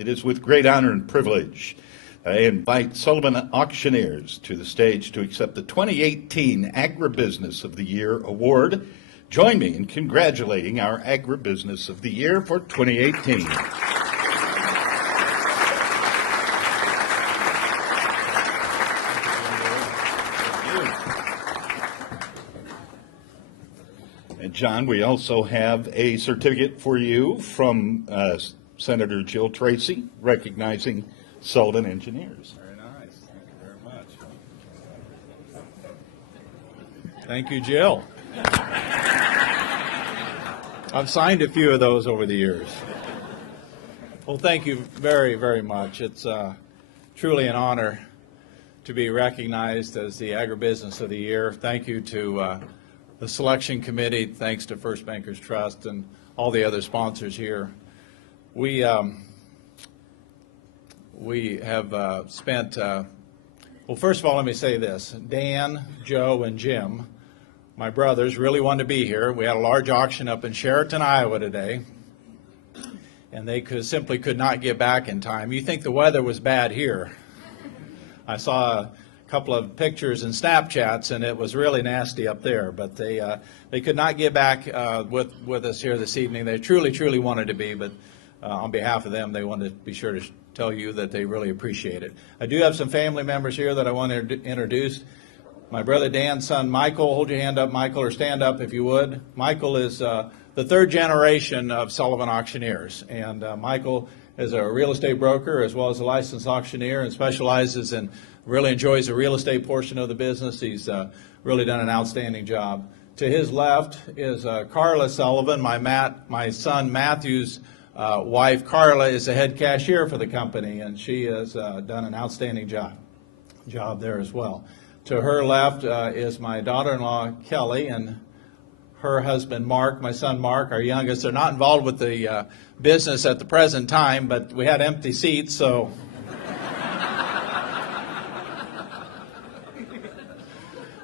It is with great honor and privilege I invite Sullivan Auctioneers to the stage to accept the 2018 Agribusiness of the Year Award. Join me in congratulating our Agribusiness of the Year for 2018. And John, we also have a certificate for you from Senator Jill Tracy, recognizing Sullivan Engineers. Very nice. Thank you very much. Thank you, Jill. I've signed a few of those over the years. Well, thank you very, very much. It's truly an honor to be recognized as the Agribusiness of the Year. Thank you to the selection committee. Thanks to First Bankers Trust and all the other sponsors here. We have spent, well, first of all, let me say this. Dan, Joe, and Jim, my brothers, really wanted to be here. We had a large auction up in Sheraton, Iowa today, and they simply could not get back in time. You think the weather was bad here. I saw a couple of pictures and Snapchats, and it was really nasty up there, but they could not get back with us here this evening. They truly wanted to be, but on behalf of them, they wanted to be sure to tell you that they really appreciate it. I do have some family members here that I want to introduce. My brother Dan's son, Michael. Hold your hand up, Michael, or stand up if you would. Michael is the third generation of Sullivan Auctioneers, and Michael is a real estate broker as well as a licensed auctioneer and specializes in, really enjoys the real estate portion of the business. He's really done an outstanding job. To his left is Carla Sullivan, my son Matthew's wife. Carla is the head cashier for the company, and she has done an outstanding job there as well. To her left is my daughter-in-law Kelly and her husband Mark, my son Mark, our youngest. They're not involved with the business at the present time, but we had empty seats, so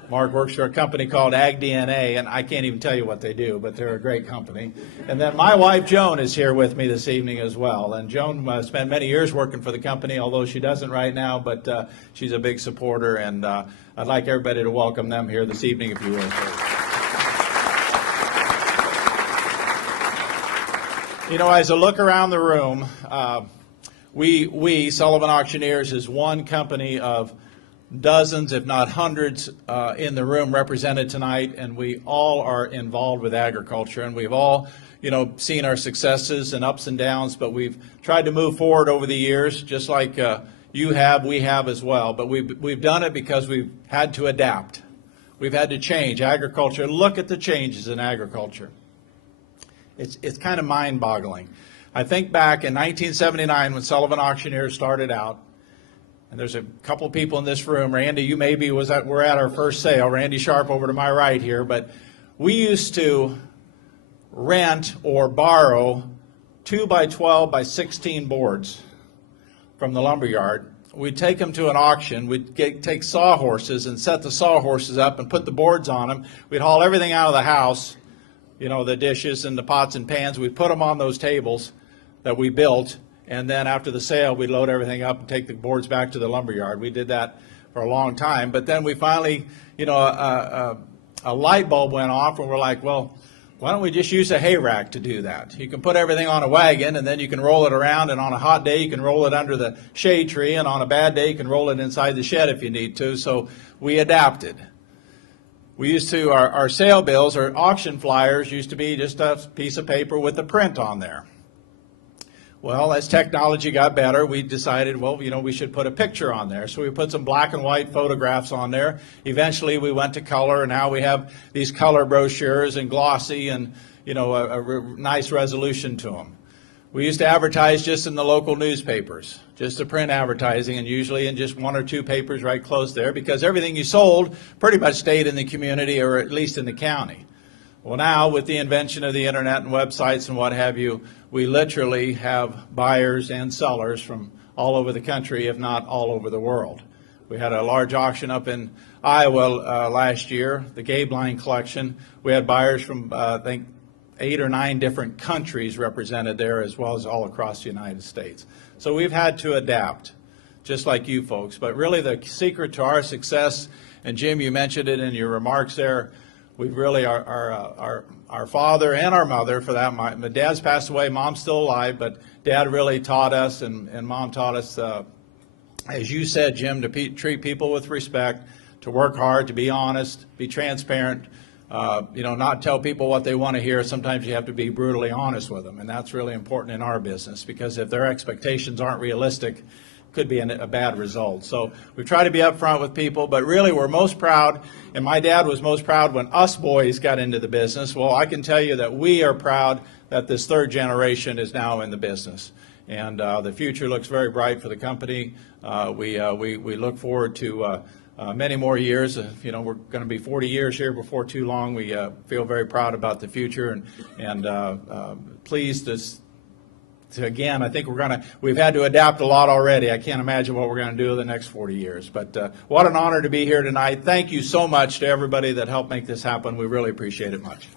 Mark works for a company called Ag DNA, and I can't even tell you what they do, but they're a great company. And then my wife, Joan, is here with me this evening as well. And Joan spent many years working for the company, although she doesn't right now, but she's a big supporter, and I'd like everybody to welcome them here this evening, if you will. You know, as I look around the room, we, Sullivan Auctioneers, is one company of dozens, if not hundreds, in the room represented tonight, and we all are involved with agriculture, and we've all, you know, seen our successes and ups and downs, but we've tried to move forward over the years, just like you have, we have as well. But we've done it because we've had to adapt. We've had to change agriculture. Look at the changes in agriculture. It's kind of mind-boggling. I think back in 1979 when Sullivan Auctioneers started out, and there's a couple people in this room. Randy, you maybe we're at our first sale. Randy Sharp over to my right here. But we used to rent or borrow 2 by 12 by 16 boards from the lumberyard. We'd take them to an auction. We'd take sawhorses and set the sawhorses up and put the boards on them. We'd haul everything out of the house, you know, the dishes and the pots and pans. We'd put them on those tables that we built. And then after the sale, we'd load everything up and take the boards back to the lumberyard. We did that for a long time. But then we finally, you know, a light bulb went off, and we're like, well, why don't we just use a hay rack to do that? You can put everything on a wagon, and then you can roll it around, and on a hot day, you can roll it under the shade tree, and on a bad day, you can roll it inside the shed if you need to. So we adapted. We used to, our sale bills, or auction flyers, used to be just a piece of paper with a print on there. Well, as technology got better, we decided, well, you know, we should put a picture on there. So we put some black and white photographs on there. Eventually, we went to color, and now we have these color brochures and glossy and, you know, a nice resolution to them. We used to advertise just in the local newspapers, just the print advertising, and usually in just 1 or 2 papers right close there, because everything you sold pretty much stayed in the community, or at least in the county. Well, now, with the invention of the internet and websites and what have you, we literally have buyers and sellers from all over the country, if not all over the world. We had a large auction up in Iowa last year, the Gabe Line collection. We had buyers from, I think, 8 or 9 different countries represented there, as well as all across the United States. So we've had to adapt, just like you folks. But really the secret to our success, and Jim, you mentioned it in your remarks there, we've really, our father and our mother, for that, my dad's passed away, mom's still alive, but dad really taught us, and mom taught us, as you said, Jim, to treat people with respect, to work hard, to be honest, be transparent, not tell people what they want to hear. Sometimes you have to be brutally honest with them, and that's really important in our business, because if their expectations aren't realistic, could be a bad result. So we try to be upfront with people, but really we're most proud, and my dad was most proud when us boys got into the business. Well, I can tell you that we are proud that this third generation is now in the business, and the future looks very bright for the company. We look forward to many more years. We're going to be 40 years here before too long. We feel very proud about the future, and pleased to again, I think we've had to adapt a lot already. I can't imagine what we're going to do in the next 40 years. But what an honor to be here tonight. Thank you so much to everybody that helped make this happen. We really appreciate it much.